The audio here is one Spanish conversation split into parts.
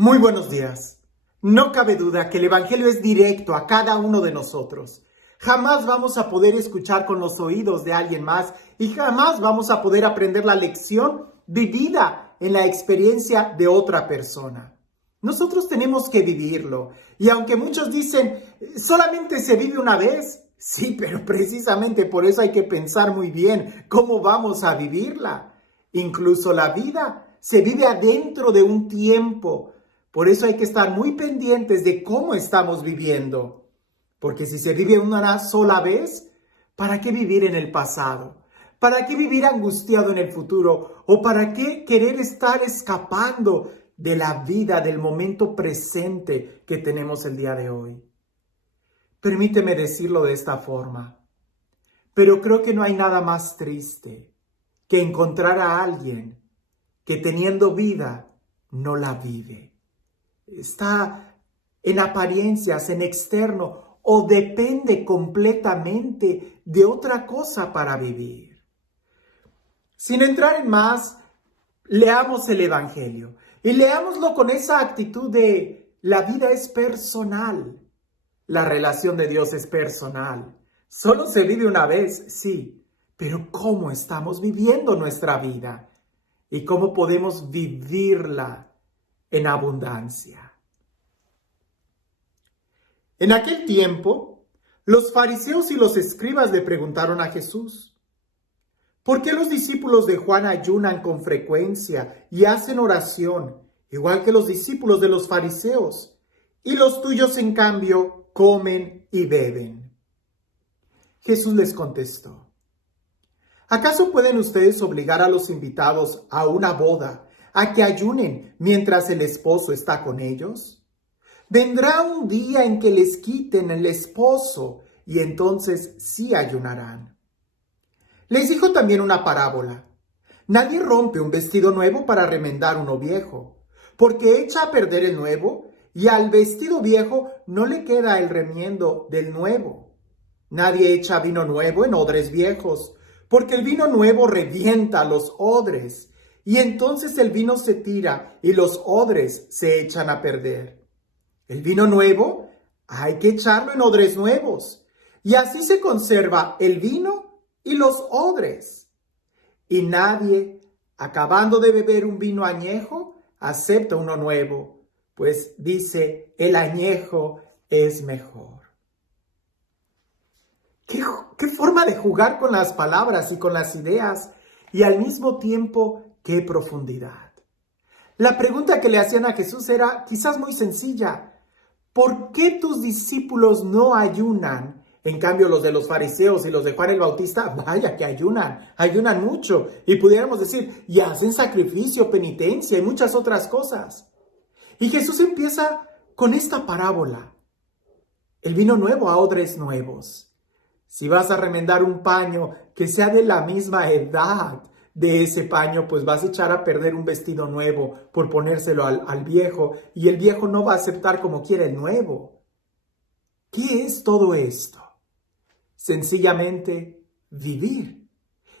Muy buenos días. No cabe duda que el Evangelio es directo a cada uno de nosotros. Jamás vamos a poder escuchar con los oídos de alguien más y jamás vamos a poder aprender la lección vivida en la experiencia de otra persona. Nosotros tenemos que vivirlo. Y aunque muchos dicen, solamente se vive una vez, sí, pero precisamente por eso hay que pensar muy bien cómo vamos a vivirla. Incluso la vida se vive adentro de un tiempo. Por eso hay que estar muy pendientes de cómo estamos viviendo. Porque si se vive una sola vez, ¿para qué vivir en el pasado? ¿Para qué vivir angustiado en el futuro? ¿O para qué querer estar escapando de la vida, del momento presente que tenemos el día de hoy? Permíteme decirlo de esta forma, pero creo que no hay nada más triste que encontrar a alguien que teniendo vida no la vive. Está en apariencias, en externo, o depende completamente de otra cosa para vivir. Sin entrar en más, leamos el Evangelio y leámoslo con esa actitud de la vida es personal. La relación de Dios es personal. Solo se vive una vez, sí, pero ¿cómo estamos viviendo nuestra vida? ¿Y cómo podemos vivirla en abundancia? En aquel tiempo, los fariseos y los escribas le preguntaron a Jesús: ¿por qué los discípulos de Juan ayunan con frecuencia y hacen oración, igual que los discípulos de los fariseos, y los tuyos, en cambio, comen y beben? Jesús les contestó: ¿acaso pueden ustedes obligar a los invitados a una boda a que ayunen mientras el esposo está con ellos? Vendrá un día en que les quiten el esposo y entonces sí ayunarán. Les dijo también una parábola: nadie rompe un vestido nuevo para remendar uno viejo, porque echa a perder el nuevo y al vestido viejo no le queda el remiendo del nuevo. Nadie echa vino nuevo en odres viejos, porque el vino nuevo revienta los odres, y entonces el vino se tira y los odres se echan a perder. El vino nuevo hay que echarlo en odres nuevos, y así se conserva el vino y los odres. Y nadie, acabando de beber un vino añejo, acepta uno nuevo, pues dice, el añejo es mejor. ¿Qué forma de jugar con las palabras y con las ideas? Y al mismo tiempo, qué profundidad. La pregunta que le hacían a Jesús era quizás muy sencilla: ¿por qué tus discípulos no ayunan? En cambio, los de los fariseos y los de Juan el Bautista, vaya que ayunan mucho. Y pudiéramos decir, y hacen sacrificio, penitencia y muchas otras cosas. Y Jesús empieza con esta parábola: el vino nuevo a odres nuevos. Si vas a remendar un paño que sea de la misma edad de ese paño, pues vas a echar a perder un vestido nuevo por ponérselo al viejo, y el viejo no va a aceptar como quiera el nuevo. ¿Qué es todo esto? Sencillamente vivir.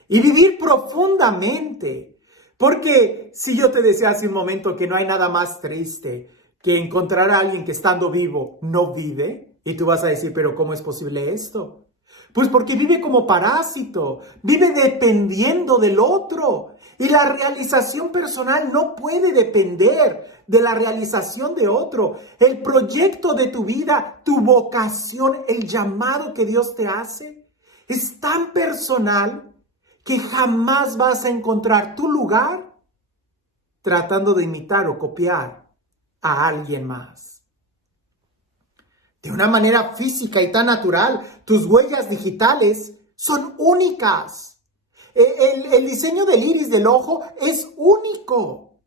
Y vivir profundamente. Porque si yo te decía hace un momento que no hay nada más triste que encontrar a alguien que estando vivo no vive, y tú vas a decir, pero ¿cómo es posible esto? Pues porque vive como parásito, vive dependiendo del otro. Y la realización personal no puede depender de la realización de otro. El proyecto de tu vida, tu vocación, el llamado que Dios te hace, es tan personal que jamás vas a encontrar tu lugar tratando de imitar o copiar a alguien más. De una manera física y tan natural, tus huellas digitales son únicas. El diseño del iris del ojo es único.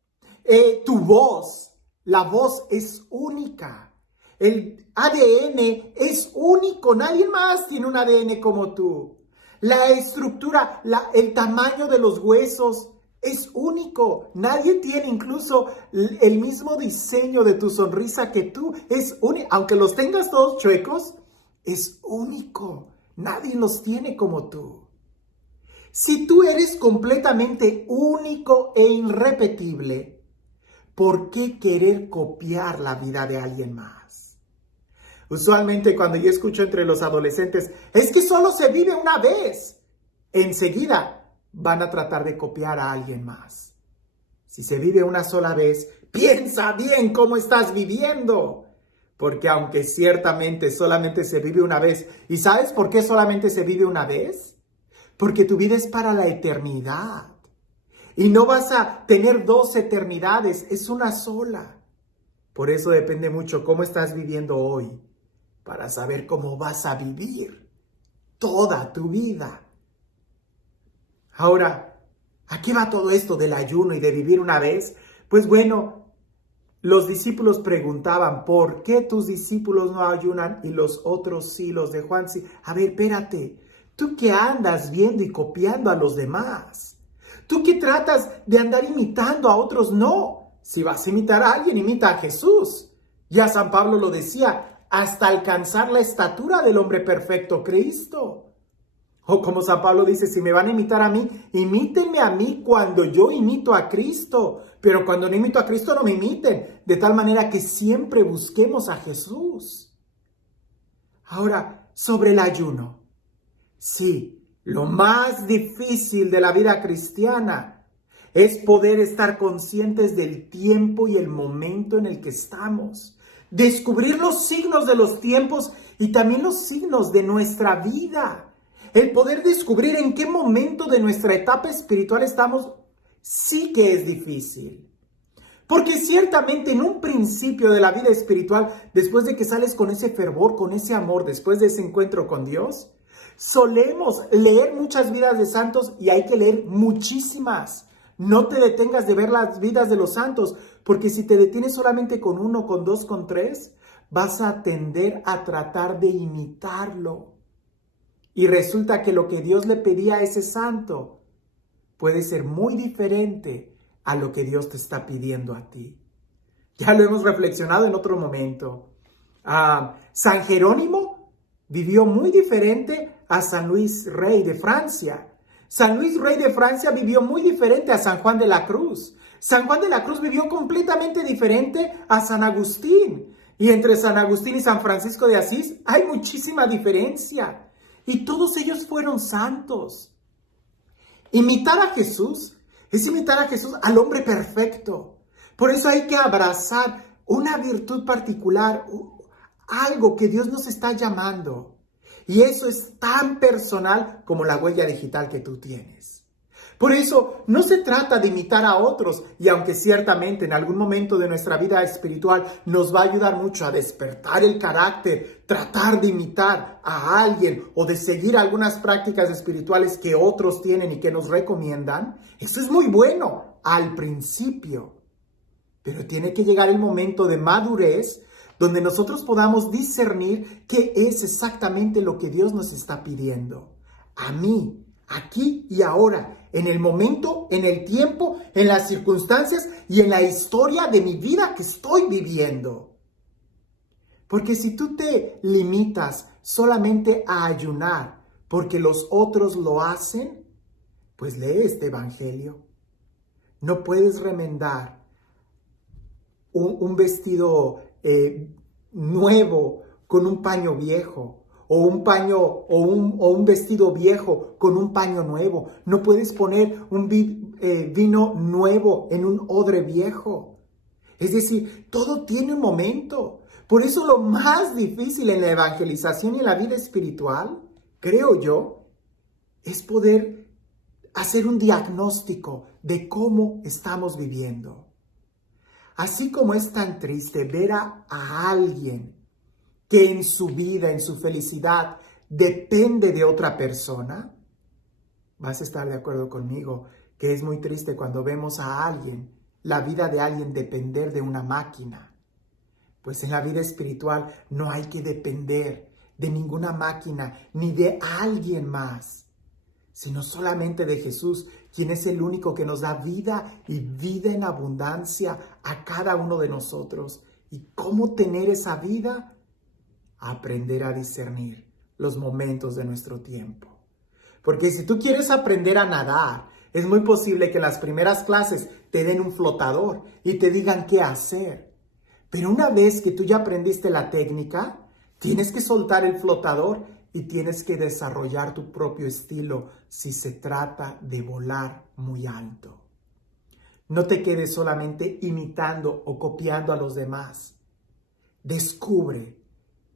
Tu voz, la voz es única. El ADN es único. Nadie más tiene un ADN como tú. La estructura, el tamaño de los huesos es único. Nadie tiene incluso el mismo diseño de tu sonrisa que tú. Es único. Aunque los tengas todos chuecos, es único. Nadie los tiene como tú. Si tú eres completamente único e irrepetible, ¿por qué querer copiar la vida de alguien más? Usualmente cuando yo escucho entre los adolescentes, es que solo se vive una vez, enseguida van a tratar de copiar a alguien más. Si se vive una sola vez, piensa bien cómo estás viviendo. Porque aunque ciertamente solamente se vive una vez, ¿y sabes por qué solamente se vive una vez? Porque tu vida es para la eternidad. Y no vas a tener 2 eternidades, es una sola. Por eso depende mucho cómo estás viviendo hoy, para saber cómo vas a vivir toda tu vida. Ahora, ¿a qué va todo esto del ayuno y de vivir una vez? Pues bueno, los discípulos preguntaban, ¿por qué tus discípulos no ayunan y los otros sí, los de Juan sí? A ver, espérate, ¿tú qué andas viendo y copiando a los demás? ¿Tú qué tratas de andar imitando a otros? No, si vas a imitar a alguien, imita a Jesús. Ya San Pablo lo decía, hasta alcanzar la estatura del hombre perfecto, Cristo. O como San Pablo dice, si me van a imitar a mí, imítenme a mí cuando yo imito a Cristo. Pero cuando no imito a Cristo, no me imiten. De tal manera que siempre busquemos a Jesús. Ahora, sobre el ayuno. Sí, lo más difícil de la vida cristiana es poder estar conscientes del tiempo y el momento en el que estamos. Descubrir los signos de los tiempos y también los signos de nuestra vida. El poder descubrir en qué momento de nuestra etapa espiritual estamos, sí que es difícil. Porque ciertamente en un principio de la vida espiritual, después de que sales con ese fervor, con ese amor, después de ese encuentro con Dios, solemos leer muchas vidas de santos y hay que leer muchísimas. No te detengas de ver las vidas de los santos, porque si te detienes solamente con 1, con 2, con 3, vas a tender a tratar de imitarlo. Y resulta que lo que Dios le pedía a ese santo puede ser muy diferente a lo que Dios te está pidiendo a ti. Ya lo hemos reflexionado en otro momento. San Jerónimo vivió muy diferente a San Luis Rey de Francia. San Luis Rey de Francia vivió muy diferente a San Juan de la Cruz. San Juan de la Cruz vivió completamente diferente a San Agustín. Y entre San Agustín y San Francisco de Asís hay muchísima diferencia. Y todos ellos fueron santos. Imitar a Jesús es imitar a Jesús, al hombre perfecto. Por eso hay que abrazar una virtud particular, algo que Dios nos está llamando. Y eso es tan personal como la huella digital que tú tienes. Por eso no se trata de imitar a otros, y aunque ciertamente en algún momento de nuestra vida espiritual nos va a ayudar mucho a despertar el carácter, tratar de imitar a alguien o de seguir algunas prácticas espirituales que otros tienen y que nos recomiendan, eso es muy bueno al principio. Pero tiene que llegar el momento de madurez donde nosotros podamos discernir qué es exactamente lo que Dios nos está pidiendo. A mí, aquí y ahora, en el momento, en el tiempo, en las circunstancias y en la historia de mi vida que estoy viviendo. Porque si tú te limitas solamente a ayunar porque los otros lo hacen, pues lee este evangelio. No puedes remendar un vestido nuevo con un paño viejo. O un vestido viejo con un paño nuevo. No puedes poner un vino nuevo en un odre viejo. Es decir, todo tiene un momento. Por eso lo más difícil en la evangelización y en la vida espiritual, creo yo, es poder hacer un diagnóstico de cómo estamos viviendo. Así como es tan triste ver a alguien que en su vida, en su felicidad, depende de otra persona, vas a estar de acuerdo conmigo que es muy triste cuando vemos a alguien, la vida de alguien depender de una máquina. Pues en la vida espiritual no hay que depender de ninguna máquina ni de alguien más, sino solamente de Jesús, quien es el único que nos da vida y vida en abundancia a cada uno de nosotros. ¿Y cómo tener esa vida? Aprender a discernir los momentos de nuestro tiempo. Porque si tú quieres aprender a nadar, es muy posible que en las primeras clases te den un flotador y te digan qué hacer. Pero una vez que tú ya aprendiste la técnica, tienes que soltar el flotador y tienes que desarrollar tu propio estilo si se trata de volar muy alto. No te quedes solamente imitando o copiando a los demás. Descubre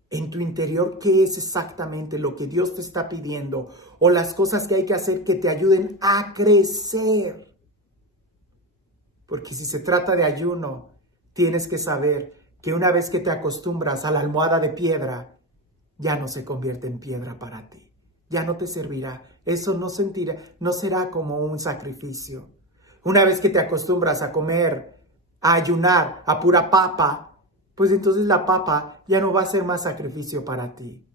en tu interior qué es exactamente lo que Dios te está pidiendo o las cosas que hay que hacer que te ayuden a crecer. Porque si se trata de ayuno, tienes que saber que una vez que te acostumbras a la almohada de piedra, ya no se convierte en piedra para ti. Ya no te servirá. Eso no será como un sacrificio. Una vez que te acostumbras a comer, a ayunar, a pura papa, pues entonces la papa ya no va a ser más sacrificio para ti.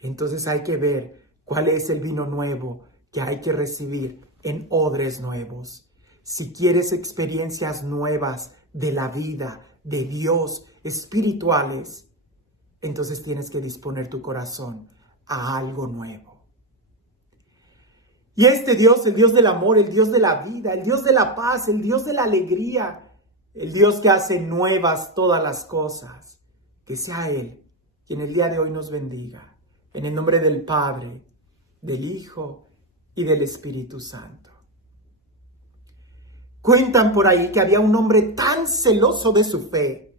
Entonces hay que ver cuál es el vino nuevo que hay que recibir en odres nuevos. Si quieres experiencias nuevas de la vida, de Dios, espirituales, entonces tienes que disponer tu corazón a algo nuevo. Y este Dios, el Dios del amor, el Dios de la vida, el Dios de la paz, el Dios de la alegría, el Dios que hace nuevas todas las cosas, que sea Él quien el día de hoy nos bendiga. En el nombre del Padre, del Hijo y del Espíritu Santo. Cuentan por ahí que había un hombre tan celoso de su fe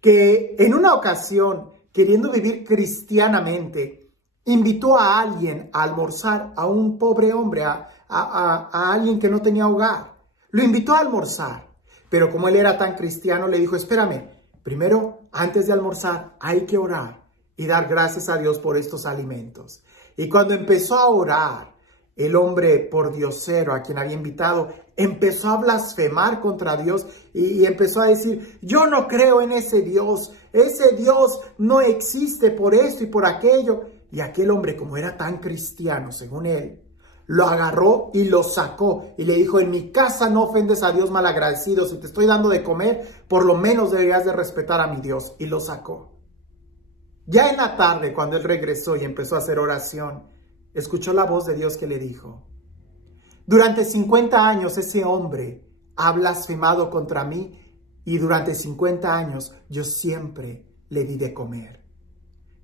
que en una ocasión, queriendo vivir cristianamente, invitó a alguien a almorzar, a un pobre hombre, a alguien que no tenía hogar. Lo invitó a almorzar, pero como él era tan cristiano, le dijo, espérame, primero, antes de almorzar, hay que orar y dar gracias a Dios por estos alimentos. Y cuando empezó a orar, el hombre pordiosero a quien había invitado empezó a blasfemar contra Dios y empezó a decir, yo no creo en ese Dios no existe por esto y por aquello. Y aquel hombre, como era tan cristiano, según él, lo agarró y lo sacó y le dijo, en mi casa no ofendes a Dios malagradecido, si te estoy dando de comer, por lo menos deberías de respetar a mi Dios. Y lo sacó. Ya en la tarde, cuando él regresó y empezó a hacer oración, escuchó la voz de Dios que le dijo, durante 50 años ese hombre ha blasfemado contra mí y durante 50 años yo siempre le di de comer.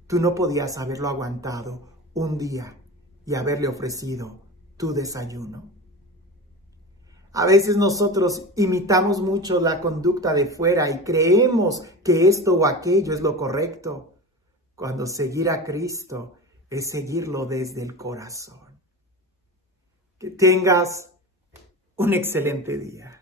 Tú no podías haberlo aguantado un día y haberle ofrecido tu desayuno. A veces nosotros imitamos mucho la conducta de fuera y creemos que esto o aquello es lo correcto, cuando seguir a Cristo es seguirlo desde el corazón. Que tengas un excelente día.